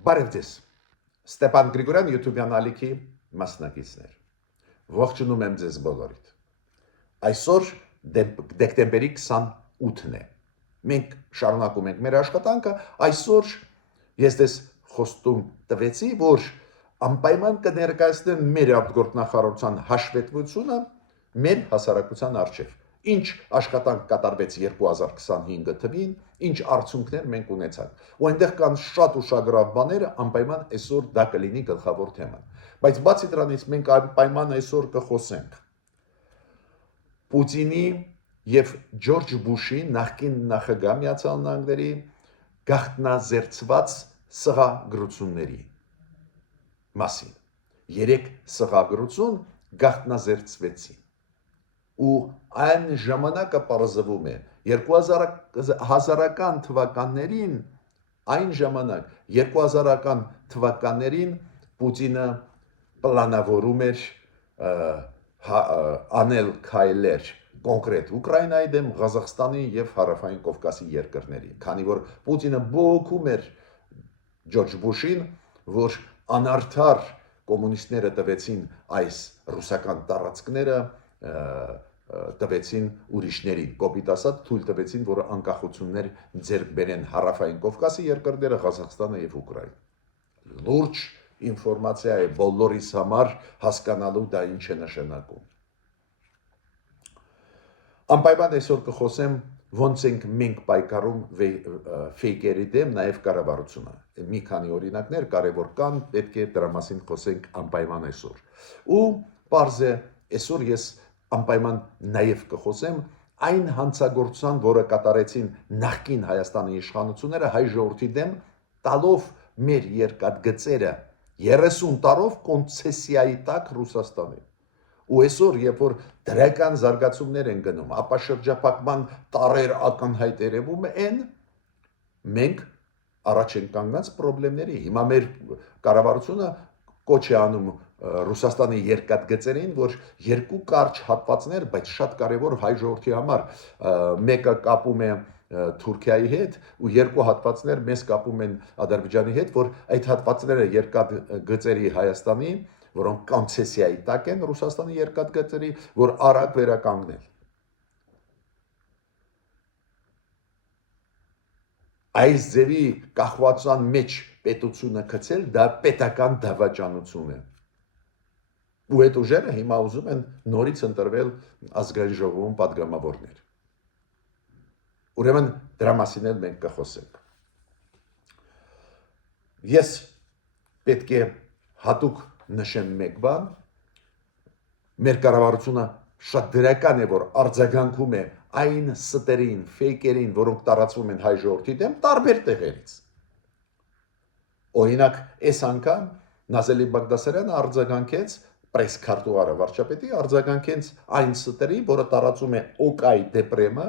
Բարև ձեզ։ Ստեփան Գրիգորյան YouTube-յան ալիքի մասնակիցներ։ Ողջունում եմ ձեզ բոլորիդ։ Այսօր դեկտեմբերի 28-ն է։ Մենք շարունակում ենք մեր աշխատանքը։ Այսօր ես դες խոստում տվեցի, որ անպայման կներկայացնեմ մեր արտգործնախարարության հաշվետվությունը մեր հասարակության առջև։ Ինչ աշխատանք կատարվեց 2025 թվին, ինչ արդյունքներ մենք ունեցանք։ Ու այնտեղ կան շատ ուշագրավ բաներ, անպայման այսօր դա կլինի գլխավոր թեման։ Բայց բացի դրանից մենք անպայման այսօր կխոսենք Պուտինի եւ Ջորջ Բուշի նախկին նախագահ Միացյալ Նահանգների գաղտնազերծված սղագրությունների մասին։ 3 սղագրություն գաղտնազերծվեցին։ Ու այն ժամանակը պարզվում է 2000-ական թվականներին այն ժամանակ 2000-ական թվականներին Պուտինը պլանավորում էր անել քայլեր կոնկրետ Ուկրաինայի դեմ, Ղազախստանի եւ Հարավային Կովկասի երկրների, քանի որ Պուտինը բողոքում էր Ջորջ Բուշին, որ անարդար կոմունիստները տվեցին այս ռուսական տարածքները տվեցին ուրիշներին, կոպիտ ասած թույլ տվեցին, որ անկախություններ ձեռք բերեն Հարավային Կովկասի երկրները, Ղազախստանը եւ Ուկրաինան։ Լուրջ ինֆորմացիա է բոլորիս համար հասկանալու դա ինչ է նշանակում։ Անպայման այսօր կխոսեմ ոնց ենք մենք պայքարում ֆեյքերի դեմ, նաև կառավարությունը։ Մի քանի օրինակներ կարևոր կան, պետք է դրա մասին խոսենք անպայման այսօր։ Ու պարզ է, այսօր ես անպայման նաև կխոսեմ այն հանցագործության, որը կատարեցին նախկին Հայաստանի իշխանությունները հայ ժողովրդի դեմ, տալով մեր երկաթգծերը 30 տարով կոնցեսիայի տակ Ռուսաստանին։ Ու այսօր, երբ որ դրական զարգացումներ են գնում, ապա շրջափակման տարեր ակնհայտ երևում են, մենք առաջ են կանգնած խնդիրների։ Հիմա մեր կառավարությունը կոչ է անում Ռուսաստանի երկաթգծերին, որ երկու կարճ հատվածներ, բայց շատ կարևոր հայ ժողովրդի համար, մեկը կապում է Թուրքիայի հետ ու երկու հատվածներ մեզ կապում են Ադրբեջանի հետ, որ այդ հատվածները երկաթգծերի Հայաստանի, որոնք կոնցեսիայի տակ են Ռուսաստանի երկաթգծերի, որ արագ վերականգնել։ Այս ձևի կախվածության մեջ պետությունը գցել, դա պետական դավաճանություն է։ Ու այդ ուժերը հիմա ուզում են նորից ընտրվել ազգային ժողովում պատգամավորներ։ Ուրեմն դրա մասին էլ մենք կխոսենք։ Ես պետք է հատուկ նշեմ մեկ բան, մեր կառավարությունը շատ դրական է, որ արձագանքում է այն ստերին, ֆեյքերին, որոնք տարածվում են հայ ժողովրդի դեմ տարբեր տեղերից։ Օրինակ, այս անգամ Նազելի Բաղդասարյանը արձագանքեց պրես քարտուղարը վարչապետի արձագանքեց այն ստերին, որը տարածում է Օկայ դեպրեմը,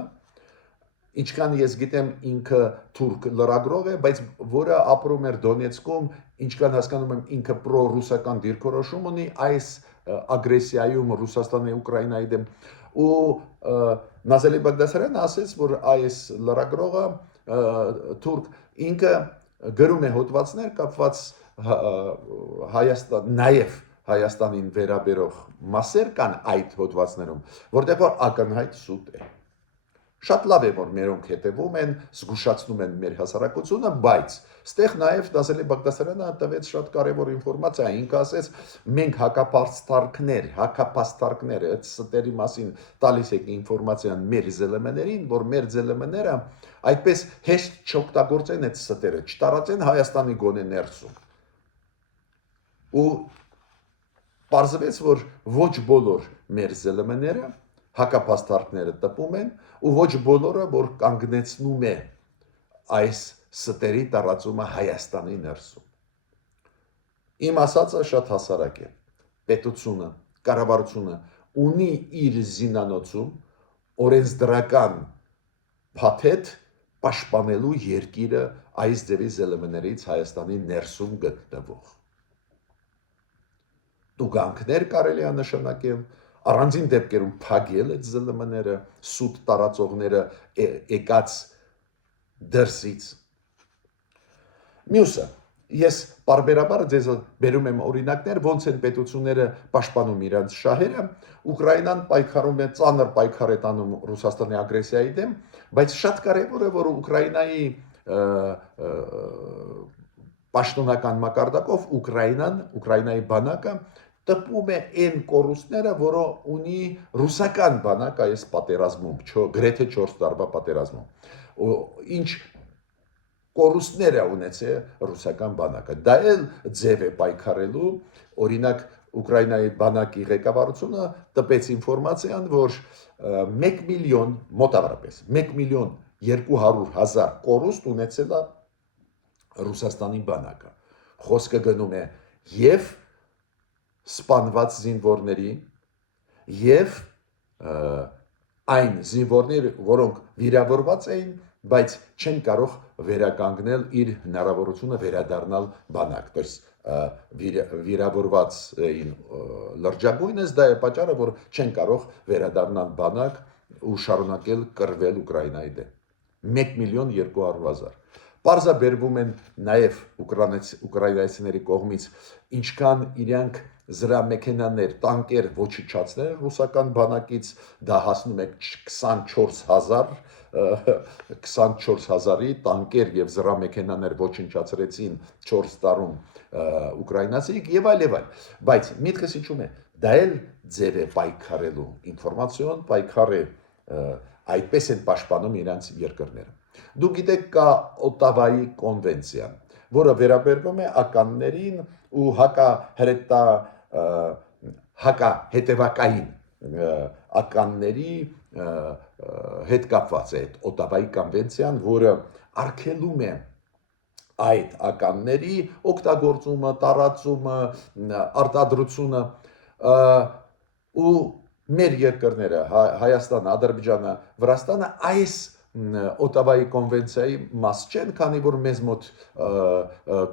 ինչքան ես գիտեմ ինքը թուրք լրագրող է, բայց որը ապրում էր Դոնեցկում, ինչքան հասկանում եմ ինքը պրո-ռուսական դիրքորոշում ունի այս ագրեսիայում Ռուսաստանի Ուկրաինայի դեմ ու Նազելի Բաղդասարյանը ասեց, որ այս լրագրողը թուրք ինքը գրում է հոդվածներ կապված Հայաստան, նաև Հայաստանին վերաբերող մասեր կան այդ հոդվածներում, որտեղ որ ակնհայտ սուտ է։ Շատ լավ է, որ մերոնք հետևում են, զգուշացնում են մեր հասարակությունը, բայց ստեղ նաև Նազելի Բաղդասարյանը տվեց շատ կարևոր ինֆորմացիա, ինքը ասեց, մենք հակապաստառքներ, այդ ստերի մասին տալիս եք ինֆորմացիան մեր ԶԼՄ-ներին, որ մեր ԶԼՄ-ները այդպես հեշտ չօգտագործեն այդ ստերը, չտարածեն Հայաստանի գոնե ներսում։ Ու պարզվեց, որ ոչ բոլոր մեր ԶԼՄ-ները հակապաստառքները տպում են ու ոչ բոլորը, որ կանգնեցնում է այս ստերի տարածումը Հայաստանի ներսում։ Իմ ասածը շատ հասարակ է։ Պետությունը, կառավարությունը ունի իր զինանոցում օրենսդրական փաթեթ պաշտպանելու երկիրը այս ձևի ԶԼՄ-ներից Հայաստանի ներսում գտնվող։ Տուգանքներ կարելի է նշանակել, առանձին դեպքերում փակել այդ ԶԼՄ-ները, սուտ տարածողները եկած դրսից։ Մյուսը, Ես բարբերաբար ձեզ բերում եմ օրինակներ, ոնց են պետությունները պաշտպանում իրենց շահերը, Ուկրաինան պայքարում է, ծանր պայքար է տանում Ռուսաստանի ագրեսիայի դեմ, բայց շատ կարևոր է, որ Ուկրաինայի պաշտոնական մակարդակով Ուկրաինայի բանակը տպում է այն կորուստները, որը ունի ռուսական բանակը այս պատերազմում, գրեթե 4 տարվա պատերազմում։ Ինչ կորուստները ունեցել ռուսական բանակը։ Դա էլ ձև է պայքարելու, օրինակ Ուկրաինայի բանակի ղեկավարությունը տպեց ինֆորմացիան, որ 1 միլիոն մոտավորապես 1 միլիոն 200,000 կորուստ ունեցել է Ռուսաստանի բանակը։ Խոսքը գնում է եւ սպանված զինվորների եւ այն զինվորներ, որոնք վիրավորված էին, բայց չեն կարող վերականգնել իր հնարավորությունը վերադառնալ բանակ։ Դες վիրավորված էին լրջագույնս, դա է պատճառը, որ չեն կարող վերադառնալ բանակ ու շարունակել կռվել Ուկրաինայի դեմ։ 1 միլիոն 200,000 Պարզաբերվում են նաև ուկրաինացիների կողմից ինչքան իրենք զրամեքենաներ, տանկեր ոչնչացնել ռուսական բանակից, դա հասնում է 24,000-ի տանկեր եւ զրամեքենաներ ոչնչացրեցին 4 տարում ուկրաինացիք եւ այլ եւ այլ։ Բայց միտքս ինչու՞մ է։ Դա էլ ձև է պայքարելու ինֆորմացիոն պայքար է, այդպես են պաշտպանում իրենց երկրները։ Դուք գիտեք կա Օտավայի կոնվենցիան, որը վերաբերվում է ականներին ու հակահետևակային ականների հետ կապված է Օտավայի կոնվենցիան, որը արգելում է այդ ականների օգտագործումը, տարածումը, արտադրությունը ու մեր երկրները Հայաստանը, Ադրբեջանը, Վրաստանը այս Օտավայի կոնվենցիայի մաս չեն, քանի որ մեզ մոտ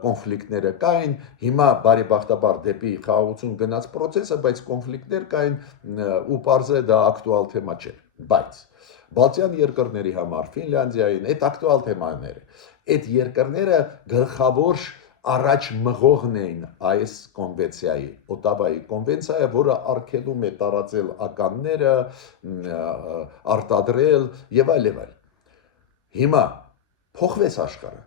կոնֆլիկտները կային, հիմա բարեբախտաբար դեպի խաղաղություն գնաց process-ը, բայց կոնֆլիկտներ կային ու պարզե դա ակտուալ թեմա չէ։ Բայց Բալտյան երկրների համար, Ֆինլանդիային, այդ ակտուալ թեմաները, այդ երկրները գլխավոր առաջ մղողն էին այս կոնվենցիայի, Օտավայի կոնվենցիա, որը արգելում է տարածել ականները, արտադրել եւ այլ եւ այլ։ Հիմա փոխվեց աշխարհը։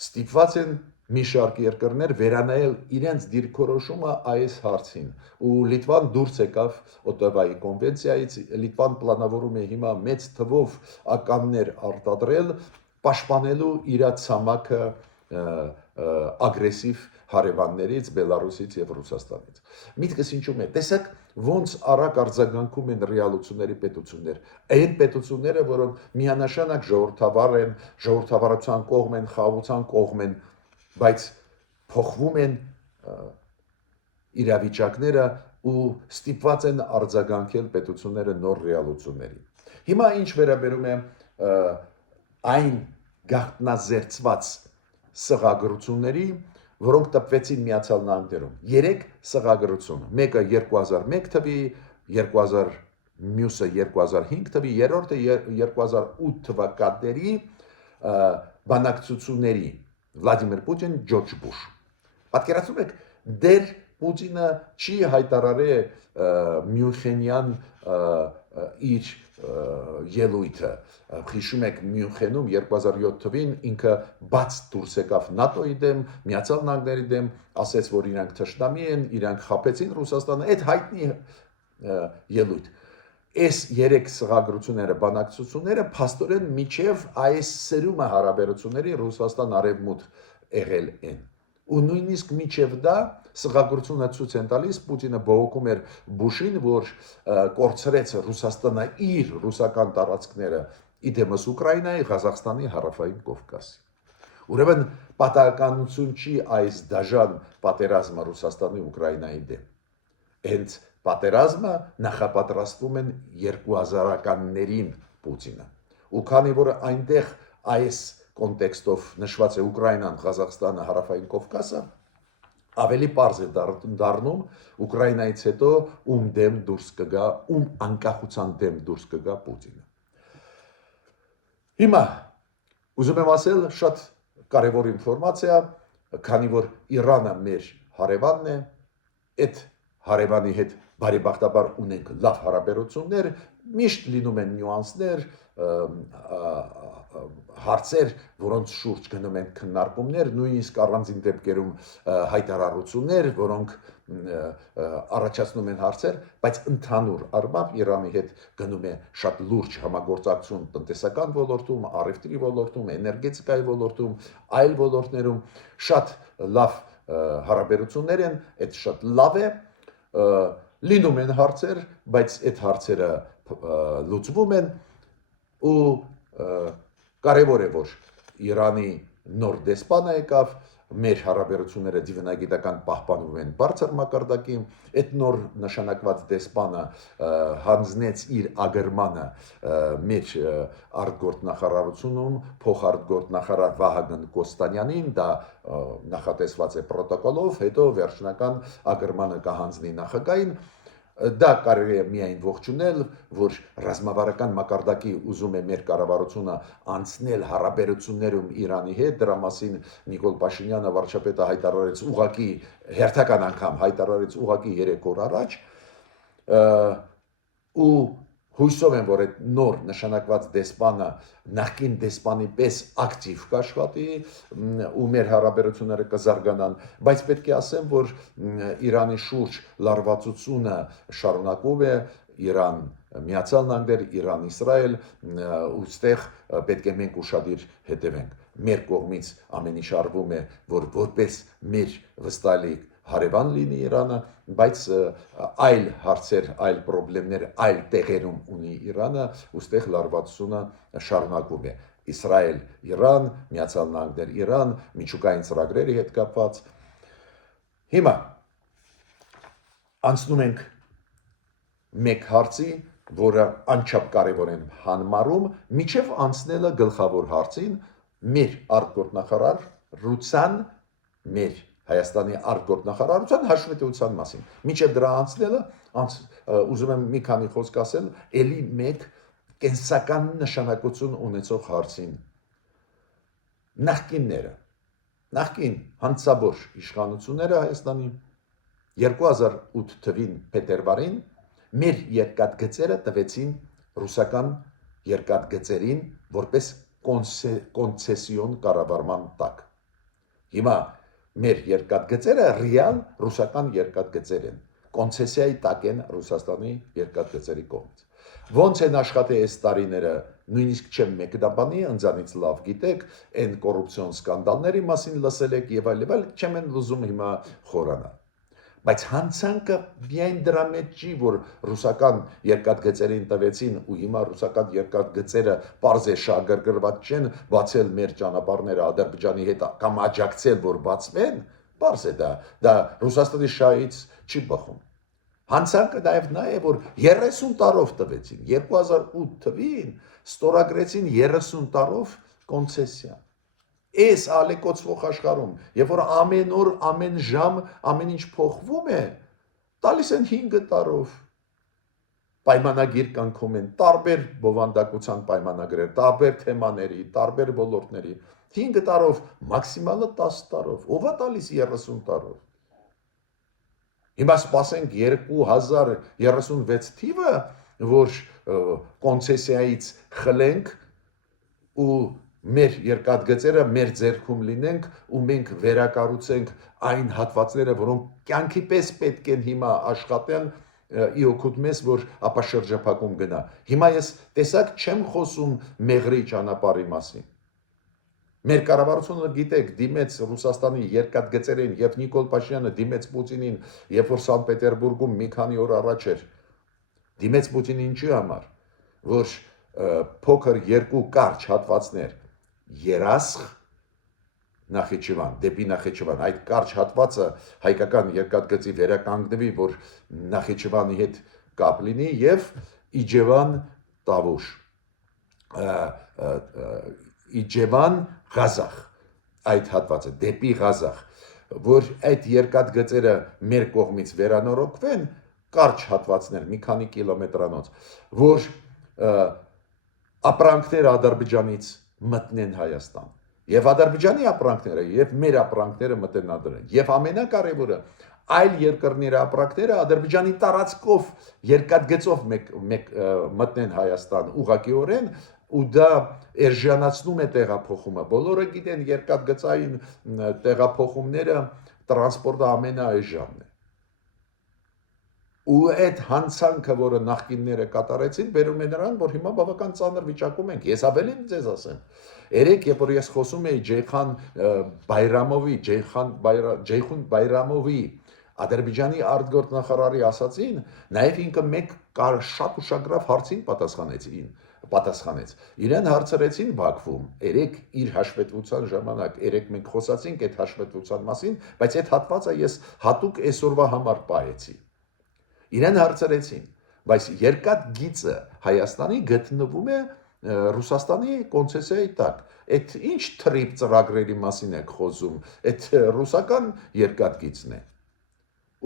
Ստիպված են մի շարք երկրներ վերանայել իրենց դիրքորոշումը այս հարցին։ Ու Լիտվան դուրս եկավ Օտավայի կոնվենցիայից, Լիտվան պլանավորում է հիմա մեծ թվով ականներ արտադրել, պաշտպանելու իր ցամաքը ագրեսիվ հարևաններից, Բելարուսից եւ Ռուսաստանից։ Միտքս ինչու՞մ է։ Տեսեք, ոնց արագ արձագանքում են ռեալությունների պետություններ։ Այն պետությունները, որոնք միանշանակ ժողովրդավար են, ժողովրդավարության կողմ են, խաղաղության կողմ են, բայց փոխվում են իրավիճակները ու ստիպված են արձագանքել պետությունները նոր ռեալություններին։ Հիմա ինչ վերաբերում է այն գաղտնազերծված սղագրությունների, որոնք տպվեցին Միացյալ Նահանգներում։ 3 սղագրություն, մեկը 2001 թվի, մյուսը 2005 թվի, երրորդը 2008 թվականների բանակցությունների Վլադիմիր Պուտին, Ջորջ Բուշ։ Պատկերացնում եք, դեր Պուտինը չի հայտարարել Մյունխենյան իր ելույթը։ Հիշում եք Մյունխենում 2007 թվին ինքը բաց դուրս եկավ ՆԱՏՕ-ի դեմ, Միացյալ Նահանգների դեմ, ասեց, որ իրանք թշնամի են, իրանք խաբեցին Ռուսաստանը, այդ հայտնի ելույթ։ Այս 3 սղագրությունները, բանակցությունները փաստորեն միջև այս սերումը հարաբերությունների Ռուսաստան արևմուտք եղել են։ Ու նույնիսկ միջև դա սղագրությունը ցույց են տալիս Պուտինը բողոքում էր Բուշին, որ կորցրեց Ռուսաստանը իր ռուսական տարածքները իդեմս Ուկրաինայի, Ղազախստանի, Հարավային Կովկասի։ Ուրեմն պատահականություն չի այս դաժան պատերազմը Ռուսաստանի Ուկրաինայի դեմ։ Հենց պատերազմը նախապատրաստվում են 2000-ականներին Պուտինը։ Ու քանի որ այնտեղ այս կոնտեքստով նշված է Ուկրաինան, Ղազախստանը, Հարավային Կովկասը, ավելի պարզ է դառնում Ուկրաինայից հետո ում դեմ դուրս կգա, ում անկախության դեմ դուրս կգա Պուտինը։ Հիմա ուզում եմ ասել շատ կարևոր ինֆորմացիա, քանի որ Իրանը մեր հարևանն է, այդ հարևանի հետ բարեբախտաբար ունենք լավ հարաբերություններ, միշտ լինում են նյուանսներ, հարցեր, որոնց շուրջ գնում են քննարկումներ, նույնիսկ առանձին դեպքերում հայտարարություններ, որոնք առաջացնում են հարցեր, բայց ընդհանուր առմամբ Իրանի հետ գնում է շատ լուրջ համագործակցություն տնտեսական ոլորտում, առևտրի ոլորտում, էներգետիկայի ոլորտում, այլ ոլորտներում շատ լավ հարաբերություններ են, այդ շատ լավ է, լինում են հարցեր, բայց այդ հարցերը լուծվում են ու կարևոր է, որ Իրանի նոր դեսպանը եկավ, մեր հարաբերությունները դիվանագիտական պահպանվում են բարձր մակարդակի, այդ նոր նշանակված դեսպանը հանձնեց իր ագրմանը մեր արտգործնախարարությունում փոխարտգործնախարար Վահագն Կոստանյանին, դա նախատեսված է պրոտոկոլով, հետո վերջնական ագրմանը կհանձնի նախագահին, դա կարելի է միայն ողջունել, որ ռազմավարական մակարդակի ուզում է մեր կառավարությունը անցնել հարաբերություններում Իրանի հետ, դրա մասին Նիկոլ Փաշինյանը վարչապետը հայտարարեց ուղղակի հերթական անգամ հայտարարեց ուղղակի 3 օր առաջ ու հույսով եմ, որ այդ նոր նշանակված դեսպանը նախկին դեսպանի պես ակտիվ կաշխատի ու մեր հարաբերությունները կզարգանան, բայց պետք է ասեմ, որ Իրանի շուրջ լարվածությունը շարունակվում է, Իրան Միացյալ Նահանգներ, Իրան Իսրայել, ուստեղ պետք է մենք ուշադիր հետևենք։ Մեր կողմից ամեն ինչ արվում է, որ որպես մեր վստահելի հարևան լինի Իրանը, բայց այլ հարցեր, այլ խնդիրներ, այլ տեղերում ունի Իրանը, ուստեղ լարվածությունը շարունակվում է։ Իսրայել, Իրան, Միացյալ Նահանգներ, Իրան, միջուկային ծրագրերի հետ կապված։ Հիմա անցնում ենք մեկ հարցի, որը անչափ կարևոր եմ հանմարում, միջև անցնելը գլխավոր հարցին, մեր արտգործնախարարության, մեր Հայաստանի արտգործնախարարության հաշվետվության մասին։ Միջև դրա անցնելը, ուզում եմ մի քանի խոսք ասել, ելի մեկ կենսական նշանակություն ունեցող հարցին։ Նախկին հանցավոր իշխանությունները Հայաստանի 2008 թվին փետրվարին մեր երկաթգծերը տվեցին ռուսական երկաթգծերին որպես կոնցեսիոն կառավարման տակ։ Հիմա մեր երկաթգծերը ռեալ ռուսական երկաթգծեր են, կոնցեսիայի տակ են Ռուսաստանի երկաթգծերի կողմից։ Ոնց են աշխատել այս տարիները, նույնիսկ չեմ մեկնաբանի, ընձանից լավ գիտեք, այն կոռուպցիոն սկանդալների մասին լսել եք եւ այլ, չեմ ուզում հիմա խորանալ։ Բայց հանցանքը միայն դրա մեջ չի, որ ռուսական երկաթգծերին տվեցին ու հիմա ռուսական երկաթգծերը պարզ է շահագրգռված չեն, բացել մեր ճանապարհները Ադրբեջանի հետ կամ աջակցել, որ բացվեն, պարզ է դա Ռուսաստանի շահից չի բխում։ Հանցանքը նա է, որ 30 տարով տվեցին, 2008 թվին ստորագրեցին 30 տարով կոնցեսիա։ Այս ալեկոծվող աշխարհում, երբ որ ամեն օր, ամեն ժամ, ամեն ինչ փոխվում է, տալիս են 5 տարով պայմանագիր կնքում են, տարբեր բովանդակության պայմանագրեր, տարբեր թեմաների, տարբեր ոլորտների, 5 տարով, մաքսիմալը 10 տարով, ով է տալիս 30 տարով։ Հիմա սպասենք 2036 թիվը, որ կոնցեսիայից խլենք ու մեր երկաթգծերը մեր ձեռքում լինենք ու մենք վերակառուցենք այն հատվածները, որոնք կյանքի պես պետք են հիմա աշխատեն ի օգուտ մեզ, որ ապա շրջափակում գնա։ Հիմա ես տեսակ չեմ խոսում Մեղրի ճանապարհի մասին։ Մեր կառավարությունը գիտեք դիմեց Ռուսաստանի երկաթգծերին եւ Նիկոլ Փաշինյանը դիմեց Պուտինին, երբ որ Սանտ Պետերբուրգում մի քանի օր առաջ էր։ Դիմեց Պուտինին ինչի համար, որ փոքր երկու կարճ հատվածներ Երասխ Նախիջևան, դեպի Նախիջևան, այդ կարճ հատվածը հայկական երկաթգծի վերականգնվի, որ Նախիջևանի հետ կապ լինի եւ Իջևան Տավուշ, Իջևան Ղազախ, այդ հատվածը դեպի Ղազախ, որ այդ երկաթգծերը մեր կողմից վերանորոգվեն, կարճ հատվածներ, մի քանի կիլոմետրանոց, որ ապրանքները Ադրբեջանից մտնեն Հայաստան։ Եվ Ադրբեջանի ապրանքները եւ մեր ապրանքները մտնադրեն։ Եվ ամենակարևորը այլ երկրների ապրանքները Ադրբեջանի տարածքով երկաթգծով մտնեն Հայաստան ուղղակիորեն ու դա էժանացնում է տեղափոխումը։ Բոլորը գիտեն երկաթգծային տեղափոխումները տրանսպորտը ամենաէժանն է։ Ու այդ հանցանքը, որը նախկինները կատարեցին, բերում է նրան, որ հիմա բավական ծանր վիճակում ենք։ Ես ավելին ձեզ ասեմ։ Երեք, երբ որ ես խոսում էի Ջեյխան Բայրամովի Ադրբեջանի արտգործնախարարի ասացին, նաև ինքը մեկ շատ ուշագրավ հարցին պատասխանեց։ Իրեն հարցրեցին Բաքվում, երեք իր հաշվետվության ժամանակ, երեք մենք խոսացինք այդ հաշվետվության մասին, բայց այդ հատվածը ես հատուկ այսօրվա համար պահեցի։ Իրեն հարցրեցին, բայց երկաթգիծը Հայաստանի գտնվում է Ռուսաստանի կոնցեսիայի տակ։ Այդ ինչ թրիփ ծրագրերի մասին եք խոսում, այդ ռուսական երկաթգիծն է։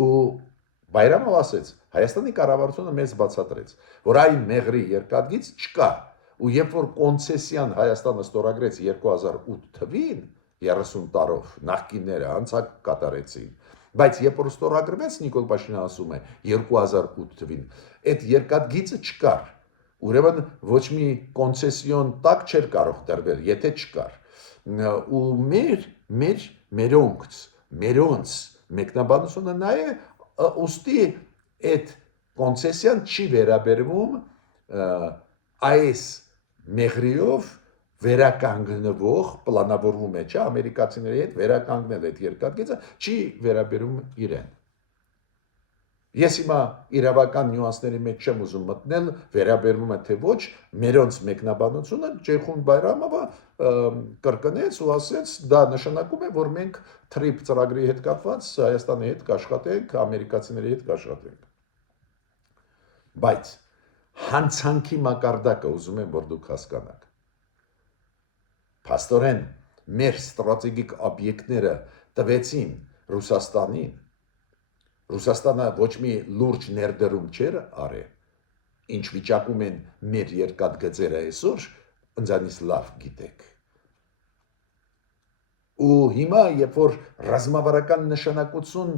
Ու Բայրամով ասեց, Հայաստանի կառավարությունը մեզ բացատրեց, որ այն մեղրի երկաթգիծ չկա։ Ու երբ որ կոնցեսիան Հայաստանը ստորագրեց 2008 թվին, 30 տարով նախկինները անցակ կատարեցին, բայց երբ որ ստորագրվեց Նիկոլ Փաշինյանը ասում է 2008 թվին, այդ երկաթգիծը չկար։ Ուրեմն ոչ մի կոնցեսիոն տակ չէր կարող տրվել, եթե չկար։ Ու մերոնց մեկնաբանությունը նա է, ուստի այդ կոնցեսիան չի վերաբերվում այս մեղրիով վերականգնվող պլանավորվում է, չէ, ամերիկացիների հետ վերականգնել այդ երկաթգիծը, չի վերաբերում իրեն։ Ես հիմա իրավական նյուանսների մեջ չեմ ուզում մտնել, վերաբերվում է թե ոչ, մերոնց մեկնաբանությունը Ջեյխուն Բայրամովը կրկնեց ու ասեց, դա նշանակում է, որ մենք թրիփ ծրագրի հետ կապված Հայաստանի հետ կաշխատենք, ամերիկացիների հետ կաշխատենք։ Բայց հանցանքի մակարդակը ուզում եմ, որ դուք հասկանաք։ Փաստորեն մեր ստրատեգիկ օբյեկտները տվեցին Ռուսաստանին։ Ռուսաստանը ոչ մի լուրջ ներդրում չէր արել, ինչ վիճակում են մեր երկաթգծերը այսօր, ինձանից լավ գիտեք։ Ու հիմա, երբ որ ռազմավարական նշանակություն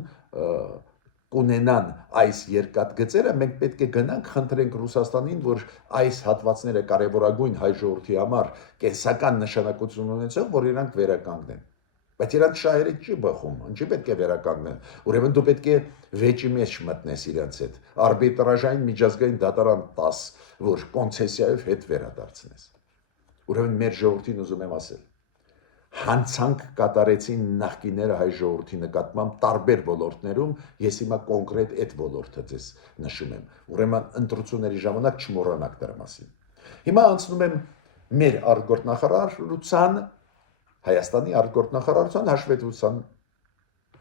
կունենան այս երկաթգծերը, մենք պետք է գնանք խնդրենք Ռուսաստանին, որ այս հատվածները կարևորագույն հայ ժողովրդի համար կենսական նշանակություն ունեցող, որ իրանք վերականգնեն։ Բայց իրանք շահերը չի բխում, ինչի պետք է վերականգնեն։ Ուրեմն դու պետք է վեճի մեջ մտնես իրանց հետ, արբիտրաժային միջազգային դատարան 10, որ կոնցեսիայով հետ վերադարձնես։ Ուրեմն մեր ժողովրդին ուզում եմ ասել, հանցանք կատարեցին նախկիները հայ ժողովրդի նկատմամբ տարբեր ոլորտներում, ես հիմա կոնկրետ այդ ոլորտը ձեզ նշում եմ։ Ուրեմն ընտրությունների ժամանակ չմոռանաք դրա մասին։ Հիմա անցնում եմ մեր արտգործնախարարության Հայաստանի արտգործնախարարության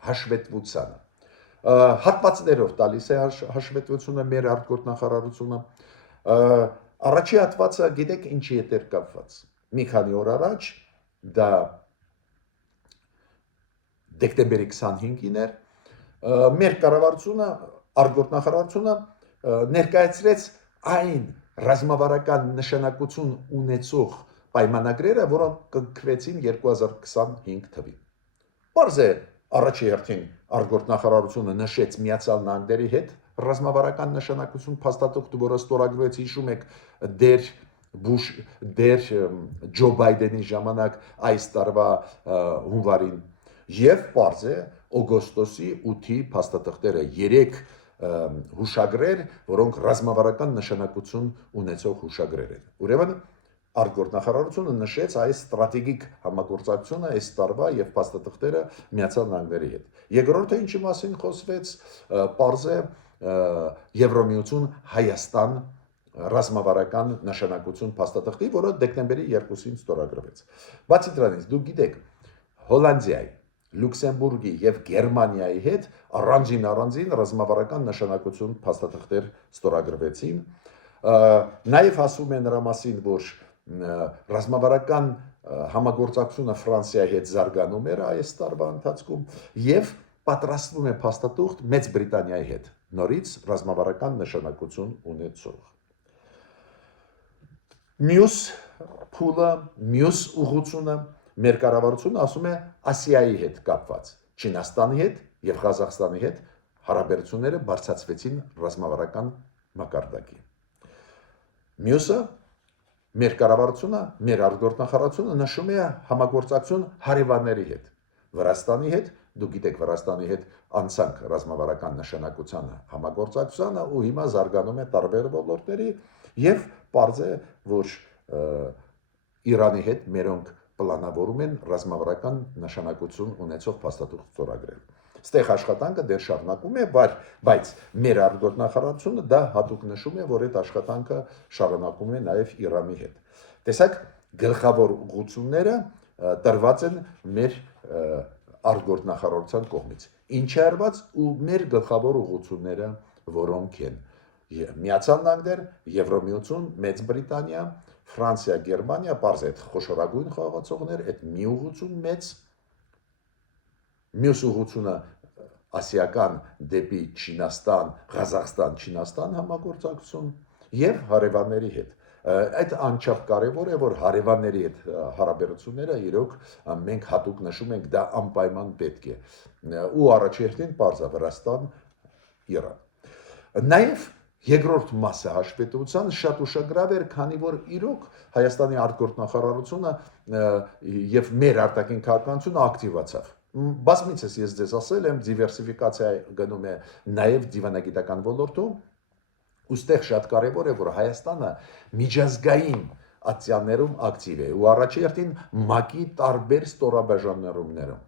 հաշվետվությանը։ Հատվածներով տալիս է հաշվետվությունը մեր արտգործնախարարությունը։ Առաջի հատվածը գիտեք ինչի հետ էր կապված։ Մի քանի օր առաջ դա դեկտեմբերի 25-ին էր, մեր կառավարությունը, արտգործնախարարությունը ներկայացրեց այն ռազմավարական նշանակություն ունեցող պայմանագրերը, որոնք կնքվեցին 2025 թվին։ Պարզ է, առաջի հերթին արտգործնախարարությունը նշեց Միացյալ Նահանգների հետ ռազմավարական նշանակություն փաստաթուղթ, որը ստորագրվեց, հիշում եք, դեր Ջո Բայդենի ժամանակ այս տարվա հունվարին, եւ պարզ է օգոստոսի 8-ի փաստաթղթերը 3 հուշագրեր, որոնք ռազմավարական նշանակություն ունեցող հուշագրեր են։ Ուրեմն արտգործնախարարությունը նշեց այս ստրատեգիկ համագործակցությունը այս տարվա եւ փաստաթղթերը Միացյալ Նահանգների հետ։ Երկրորդը ինչի մասին խոսվեց, պարզ է Եվրոմիություն Հայաստան ռազմավարական նշանակություն փաստաթղթի, որը դեկտեմբերի 2-ին ստորագրվեց։ Բացի դրանից, դուք գիտեք, Հոլանդիայի, Լյուքսեմբուրգի եւ Գերմանիայի հետ առանձին ռազմավարական նշանակություն փաստաթղթեր ստորագրվեցին։ Նաեւ ասում են նրա մասին, որ ռազմավարական համագործակցությունը Ֆրանսիայի հետ զարգանում էր այս տարվա ընթացքում եւ պատրաստվում է փաստաթուղթ Մեծ Բրիտանիայի հետ, նորից ռազմավարական նշանակություն ունեցող։ Մյուս փուլը, մյուս ուղղությունը մեր կառավարությունը ասում է Ասիայի հետ կապված, Չինաստանի հետ եւ Ղազախստանի հետ հարաբերությունները բարձրացվեցին ռազմավարական մակարդակի։ Մյուսը մեր կառավարությունը, մեր արտգործնախարարությունը նշում է համագործակցություն հարևանների հետ, Վրաստանի հետ, դուք գիտեք Վրաստանի հետ անցանք ռազմավարական նշանակության համագործակցությանը ու հիմա զարգանում է տարբեր ոլորտների եւ պարզ է, որ Իրանի հետ մերոնք պլանավորում են ռազմավարական նշանակություն ունեցող փաստաթուղթ ստորագրել։ Ստեղ աշխատանքը դեռ շարունակվում է, բայց մեր արտգործնախարարությունը դա հատուկ նշում է, որ այդ աշխատանքը շարունակվում է նաև Իրանի հետ։ Տեսակ գլխավոր ուղղությունները տրված են մեր արտգործնախարարության կողմից։ Ինչ է արված ու մեր գլխավոր ուղղությունները որոնք են։ Միացյալ Նահանգներ, Եվրոմիություն, Մեծ Բրիտանիա, Ֆրանսիա, Գերմանիա, պարզ այդ խոշորագույն խաղացողներ, այդ մի ուղղություն մեծ, մյուս ուղղությունը ասիական դեպի Չինաստան, Ղազախստան, Չինաստան համագործակցություն եւ հարևանների հետ։ Այդ անչափ կարևոր է, որ հարևանների հետ հարաբերությունները իրոք մենք հատուկ նշում ենք, դա անպայման պետք է։ Ու առաջերտին պարզա Վրաստան, Իրան։ Նաեւ երկրորդ մասը հաշվետվության շատ ուշագրավ էր, քանի որ իրոք Հայաստանի արտգործնախարարությունը եւ մեր արտաքին քաղաքականությունը ակտիվացավ։ Բազմիցս ես ձեզ ասել եմ, դիվերսիֆիկացիա գնում է նաեւ դիվանագիտական ոլորտում, ուստեղ շատ կարևոր է, որ Հայաստանը միջազգային ակցիաներում ակտիվ է ու առաջերտին ՄԱԿ-ի տարբեր ստորաբաժանումներում։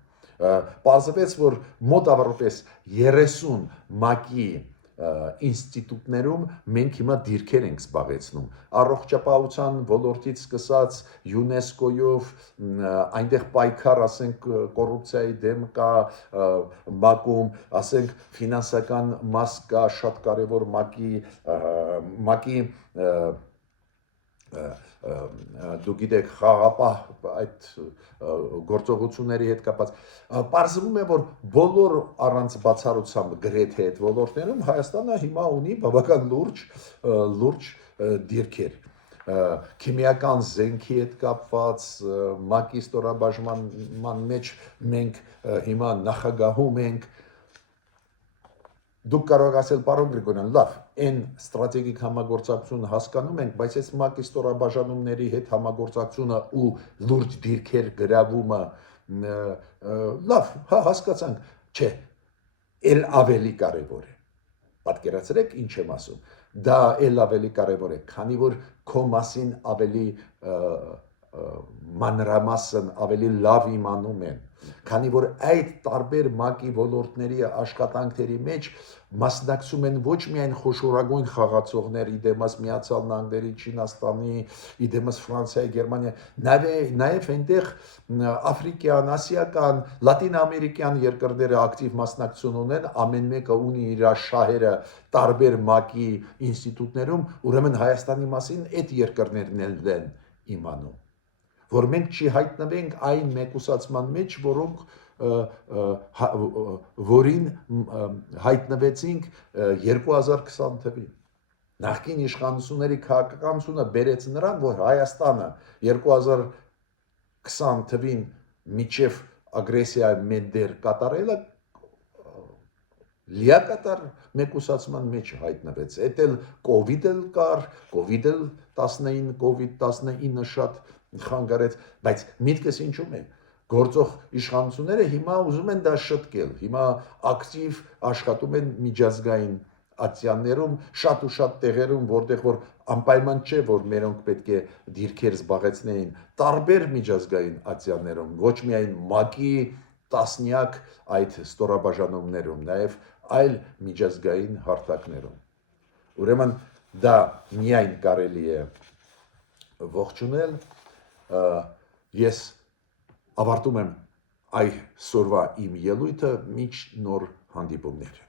Պարզվեց, որ մոտավորապես 30 ՄԱԿ-ի ինստիտուտներում մենք հիմա դիրքեր ենք զբաղեցնում, առողջապահության ոլորտից սկսած ՅՈՒՆԵՍԿՕ-ով, այնտեղ պայքար, ասենք, կոռուպցիայի դեմ կա ՄԱԿ-ում, ասենք, ֆինանսական մաս կա, շատ կարևոր ՄԱԿ-ի դուք գիտեք խաղապահ այդ գործողությունների հետ կապված պարզվում է, որ բոլոր առանց բացառությամբ գրեթե այդ ոլորտներում Հայաստանը հիմա ունի բավական լուրջ դիրքեր քիմիական զենքի հետ կապված ՄԱԿ-ի ստորաբաժանման մեջ մենք հիմա նախագահում ենք Դուք կարող ասել, պարոն Գրիգորյան, լավ, այն ստրատեգիկ համագործակցությունը հասկանում ենք, բայց այս ՄԱԿ-ի ստորաբաժանումների հետ համագործակցությունը ու լուրջ դիրքեր գրավումը, լավ, հա, հասկացանք, չէ, էլ ավելի կարևոր է։ Պատկերացրեք, ինչ եմ ասում։ Դա էլ ավելի կարևոր է, քանի որ քո մասին ավելի մանրամասն, ավելի լավ իմանում են, քանի որ այդ տարբեր ՄԱԿ-ի ոլորտների աշխատանքների մեջ մասնակցում են ոչ միայն խոշորագույն խաղացողներ, իդեմս Միացյալ Նահանգների, Չինաստանի, իդեմս Ֆրանսիայի, Գերմանիա, նաև այնտեղ աֆրիկյան, ասիական, լատինամերիկյան երկրները ակտիվ մասնակցություն ունեն, ամեն մեկը ունի իր շահերը տարբեր ՄԱԿ-ի ինստիտուտներում, ուրեմն Հայաստանի մասին այդ երկրներն են իմանում, որ մենք չի հայտնվենք այն մեկուսացման մեջ, որին հայտնվեցինք 2020 թվին։ Նախկին իշխանությունների քաղաքականությունը բերեց նրան, որ Հայաստանը 2020 թվին միջև ագրեսիա մեծ դեր կատարելը լիակատար մեկուսացման մեջ հայտնվեց։ Էդ էլ կովիդ կար, COVID-19 շատ խանգարեց, բայց միտքս ինչու՞մ է։ Գործող իշխանությունները հիմա ուզում են դա շտկել, հիմա ակտիվ աշխատում են միջազգային ակցիաներում, շատ ու շատ տեղերում, որտեղ որ անպայման չէ, որ մերոնք պետք է դիրքեր զբաղեցնեին տարբեր միջազգային ակցիաներում, ոչ միայն ՄԱԿ-ի տասնյակ այդ ստորաբաժանումներում, նաև այլ միջազգային հարթակներում։ Ուրեմն դա միայն կարելի է ողջունել, ես ավարտում եմ այսօրվա իմ ելույթը, մինչ նոր հանդիպումներ։